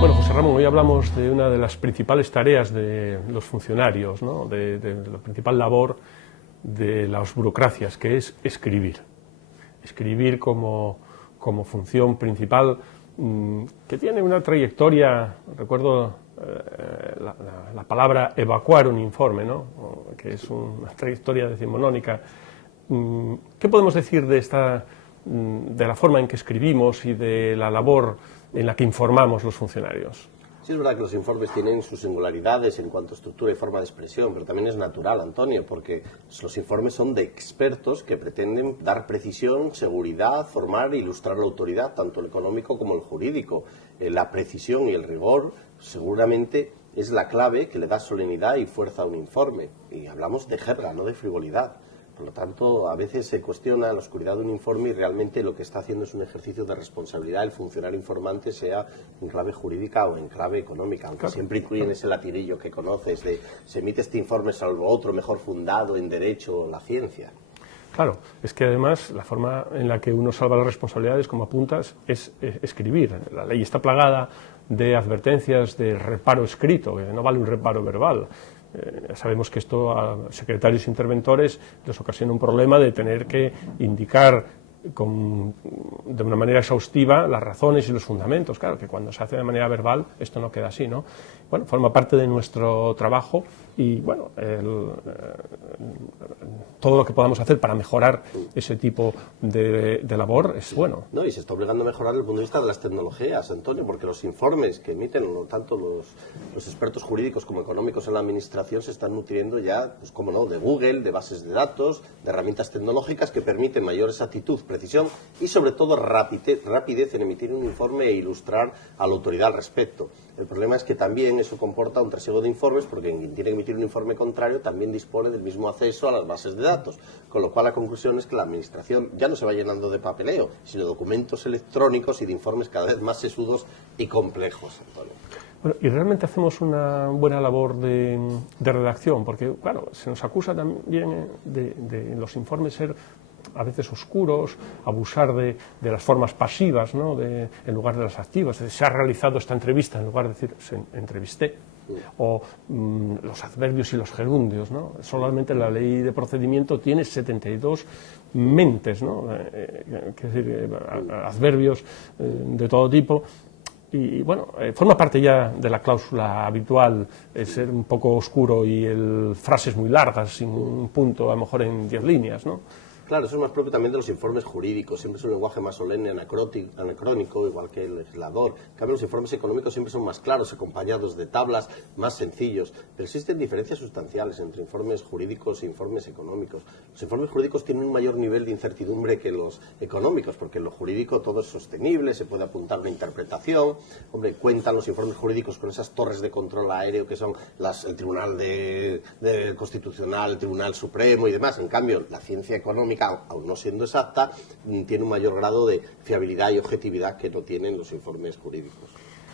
Bueno, José Ramón, hoy hablamos de una de las principales tareas de los funcionarios, ¿no? de la principal labor de las burocracias, que es escribir. Escribir como función principal, que tiene una trayectoria, recuerdo la palabra evacuar un informe, ¿no? Que es una trayectoria decimonónica. ¿Qué podemos decir de la forma en que escribimos y de la labor en la que informamos los funcionarios? Sí, es verdad que los informes tienen sus singularidades en cuanto a estructura y forma de expresión, pero también es natural, Antonio, porque los informes son de expertos que pretenden dar precisión, seguridad, formar e ilustrar la autoridad, tanto el económico como el jurídico. La precisión y el rigor seguramente es la clave que le da solemnidad y fuerza a un informe. Y hablamos de jerga, no de frivolidad. Por lo tanto, a veces se cuestiona la oscuridad de un informe y realmente lo que está haciendo es un ejercicio de responsabilidad el funcionario informante, sea en clave jurídica o en clave económica, aunque claro, siempre incluyen ese latirillo que conoces de se emite este informe salvo otro mejor fundado en derecho o la ciencia. Claro, es que además la forma en la que uno salva las responsabilidades, como apuntas, es escribir. La ley está plagada de advertencias de reparo escrito, que no vale un reparo verbal. Sabemos que esto a secretarios interventores les ocasiona un problema de tener que indicar de una manera exhaustiva las razones y los fundamentos. Claro que cuando se hace de manera verbal esto no queda así, ¿no? Bueno, forma parte de nuestro trabajo y bueno, todo lo que podamos hacer para mejorar ese tipo de labor es bueno. No, y se está obligando a mejorar desde el punto de vista de las tecnologías, Antonio, porque los informes que emiten tanto los expertos jurídicos como económicos en la administración se están nutriendo ya, pues cómo no, de Google, de bases de datos, de herramientas tecnológicas que permiten mayor exactitud, precisión y sobre todo rapidez en emitir un informe e ilustrar a la autoridad al respecto. El problema es que también eso comporta un trasiego de informes porque quien tiene que emitir un informe contrario también dispone del mismo acceso a las bases de datos, con lo cual la conclusión es que la administración ya no se va llenando de papeleo, sino de documentos electrónicos y de informes cada vez más sesudos y complejos, Antonio. Bueno, y realmente hacemos una buena labor de redacción, porque claro, se nos acusa también de los informes ser a veces oscuros, abusar de las formas pasivas, ¿no? En lugar de las activas. Se ha realizado esta entrevista en lugar de decir se entrevisté, o los adverbios y los gerundios, ¿no? Solamente la ley de procedimiento tiene 72 mentes, ¿no? Adverbios de todo tipo. Y bueno, forma parte ya de la cláusula habitual ser un poco oscuro y frases muy largas, sin un punto, a lo mejor en 10 líneas, ¿no? Claro, eso es más propio también de los informes jurídicos, siempre es un lenguaje más solemne, anacrónico, igual que el legislador. En cambio, los informes económicos siempre son más claros, acompañados de tablas, más sencillos. Pero existen diferencias sustanciales entre informes jurídicos e informes económicos. Los informes jurídicos tienen un mayor nivel de incertidumbre que los económicos, porque en lo jurídico todo es sostenible, se puede apuntar una interpretación. Hombre, cuentan los informes jurídicos con esas torres de control aéreo que son el Tribunal Constitucional, el Tribunal Supremo y demás. En cambio, la ciencia económica, aún no siendo exacta, tiene un mayor grado de fiabilidad y objetividad que no tienen los informes jurídicos.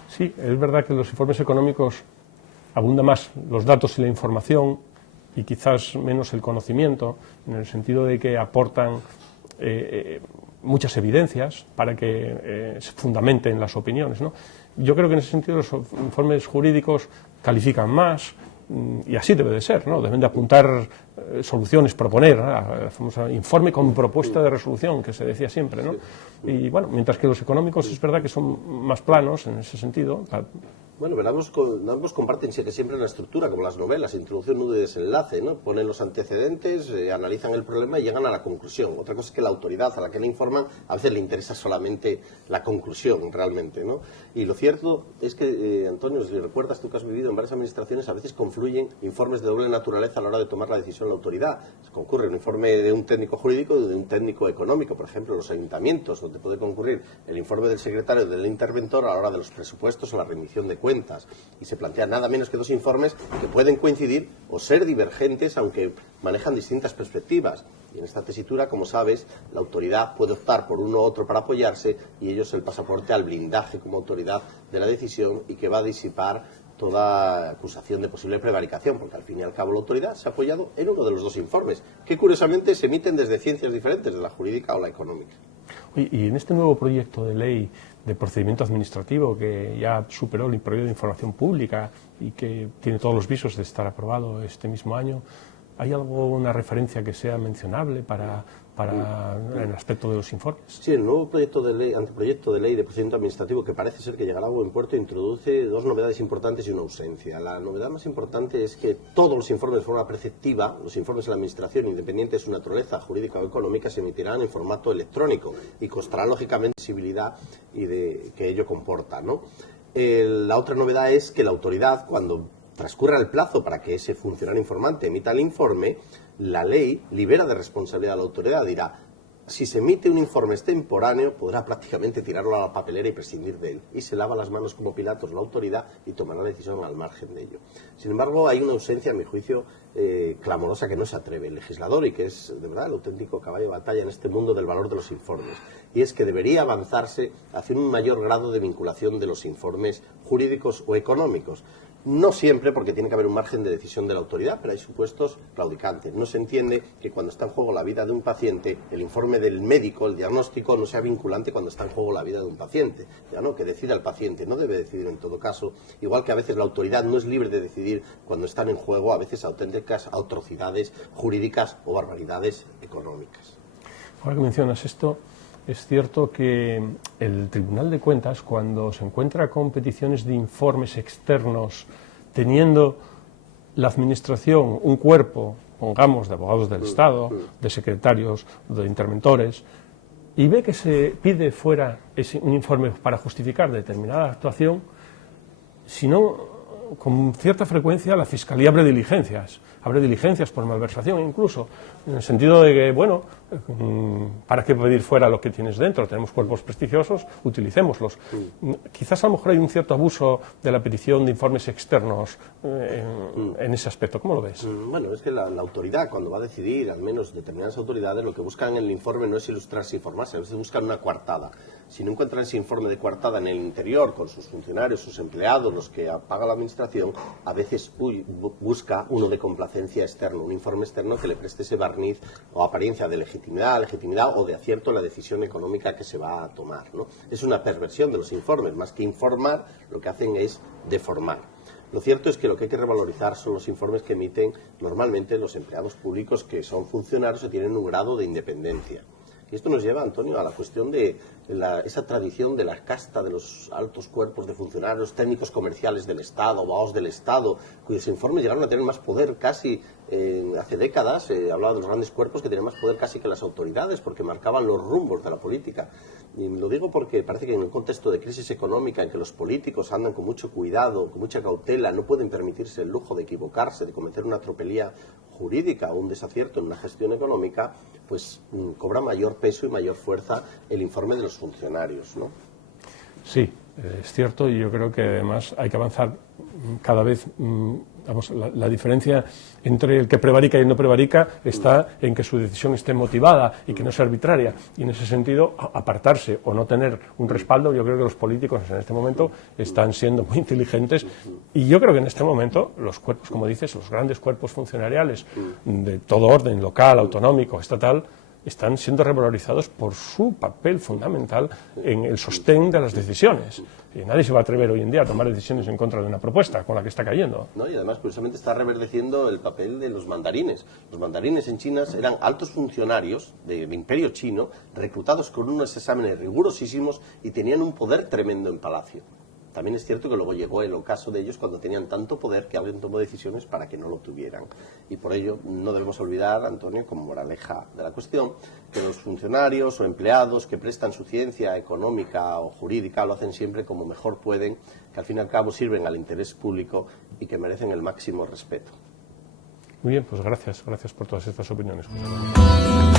Sí, es verdad que en los informes económicos abunda más los datos y la información y quizás menos el conocimiento, en el sentido de que aportan muchas evidencias para que se fundamenten las opiniones, ¿no? Yo creo que en ese sentido los informes jurídicos califican más, y así debe de ser, ¿no? Deben de apuntar soluciones, proponer, ¿no? El famoso informe con propuesta de resolución, que se decía siempre, ¿no? Y bueno, mientras que los económicos es verdad que son más planos en ese sentido. Bueno, pero ambos comparten siempre una estructura, como las novelas, introducción, nudo y desenlace, ¿no? Ponen los antecedentes, analizan el problema y llegan a la conclusión. Otra cosa es que la autoridad a la que le informan a veces le interesa solamente la conclusión, realmente, ¿no? Y lo cierto es que, Antonio, si recuerdas tú que has vivido en varias administraciones, a veces confluyen informes de doble naturaleza a la hora de tomar la decisión de la autoridad. Concurre un informe de un técnico jurídico y de un técnico económico, por ejemplo, los ayuntamientos, donde puede concurrir el informe del secretario y del interventor a la hora de los presupuestos o la remisión de cuentas, y se plantean nada menos que dos informes que pueden coincidir o ser divergentes, aunque manejan distintas perspectivas. Y en esta tesitura, como sabes, la autoridad puede optar por uno u otro para apoyarse, y ello es el pasaporte al blindaje como autoridad de la decisión y que va a disipar toda acusación de posible prevaricación, porque al fin y al cabo la autoridad se ha apoyado en uno de los dos informes, que curiosamente se emiten desde ciencias diferentes, de la jurídica o la económica. Y en este nuevo proyecto de ley de procedimiento administrativo que ya superó el periodo de información pública y que tiene todos los visos de estar aprobado este mismo año, ¿hay alguna referencia que sea mencionable para el aspecto de los informes? Sí, el nuevo anteproyecto de ley de procedimiento administrativo, que parece ser que llegará a buen puerto, introduce dos novedades importantes y una ausencia. La novedad más importante es que todos los informes de forma preceptiva, los informes de la Administración, independiente de su naturaleza jurídica o económica, se emitirán en formato electrónico y costará lógicamente visibilidad y que ello comporta, ¿no? La otra novedad es que la autoridad, cuando transcurra el plazo para que ese funcionario informante emita el informe, la ley libera de responsabilidad a la autoridad. Dirá, si se emite un informe extemporáneo, podrá prácticamente tirarlo a la papelera y prescindir de él. Y se lava las manos como Pilatos la autoridad y tomará la decisión al margen de ello. Sin embargo, hay una ausencia, a mi juicio, clamorosa, que no se atreve el legislador y que es, de verdad, el auténtico caballo de batalla en este mundo del valor de los informes. Y es que debería avanzarse hacia un mayor grado de vinculación de los informes jurídicos o económicos. No siempre, porque tiene que haber un margen de decisión de la autoridad, pero hay supuestos claudicantes. No se entiende que cuando está en juego la vida de un paciente, el informe del médico, el diagnóstico, no sea vinculante cuando está en juego la vida de un paciente. Ya no, que decida el paciente, no debe decidir en todo caso. Igual que a veces la autoridad no es libre de decidir cuando están en juego a veces auténticas atrocidades jurídicas o barbaridades económicas. Ahora que mencionas esto, es cierto que el Tribunal de Cuentas, cuando se encuentra con peticiones de informes externos, teniendo la Administración un cuerpo, pongamos, de abogados del Estado, de secretarios, de interventores, y ve que se pide fuera un informe para justificar determinada actuación, si no, con cierta frecuencia la Fiscalía abre diligencias por malversación incluso, en el sentido de que, bueno, ¿para qué pedir fuera lo que tienes dentro? Tenemos cuerpos prestigiosos, utilicémoslos. Quizás a lo mejor hay un cierto abuso de la petición de informes externos en ese aspecto. ¿Cómo lo ves? Bueno, es que la autoridad, cuando va a decidir, al menos determinadas autoridades, lo que buscan en el informe no es ilustrarse y informarse, a veces buscan una coartada. Si no encuentran ese informe de coartada en el interior, con sus funcionarios, sus empleados, los que paga la Administración, a veces busca uno de complacencia externo, un informe externo que le preste ese barniz o apariencia de legitimidad o de acierto en la decisión económica que se va a tomar, ¿no? Es una perversión de los informes, más que informar, lo que hacen es deformar. Lo cierto es que lo que hay que revalorizar son los informes que emiten normalmente los empleados públicos que son funcionarios y tienen un grado de independencia. Y esto nos lleva, Antonio, a la cuestión de esa tradición de la casta de los altos cuerpos de funcionarios, técnicos comerciales del Estado, abogados del Estado, cuyos informes llegaron a tener más poder casi hace décadas. Hablaba de los grandes cuerpos que tenían más poder casi que las autoridades, porque marcaban los rumbos de la política. Y lo digo porque parece que en un contexto de crisis económica en que los políticos andan con mucho cuidado, con mucha cautela, no pueden permitirse el lujo de equivocarse, de cometer una tropelía jurídica o un desacierto en una gestión económica, pues cobra mayor peso y mayor fuerza el informe de los funcionarios, ¿no? Sí, es cierto, y yo creo que además hay que avanzar cada vez. Vamos, la diferencia entre el que prevarica y el no prevarica está en que su decisión esté motivada y que no sea arbitraria. Y en ese sentido, apartarse o no tener un respaldo, yo creo que los políticos en este momento están siendo muy inteligentes. Y yo creo que en este momento los cuerpos, como dices, los grandes cuerpos funcionariales de todo orden, local, autonómico, estatal, están siendo revalorizados por su papel fundamental en el sostén de las decisiones. Y nadie se va a atrever hoy en día a tomar decisiones en contra de una propuesta con la que está cayendo. No, y además, curiosamente, está reverdeciendo el papel de los mandarines. Los mandarines en China eran altos funcionarios del Imperio chino, reclutados con unos exámenes rigurosísimos y tenían un poder tremendo en palacio. También es cierto que luego llegó el ocaso de ellos cuando tenían tanto poder que alguien tomó decisiones para que no lo tuvieran. Y por ello no debemos olvidar, Antonio, como moraleja de la cuestión, que los funcionarios o empleados que prestan su ciencia económica o jurídica lo hacen siempre como mejor pueden, que al fin y al cabo sirven al interés público y que merecen el máximo respeto. Muy bien, pues gracias por todas estas opiniones, José Manuel.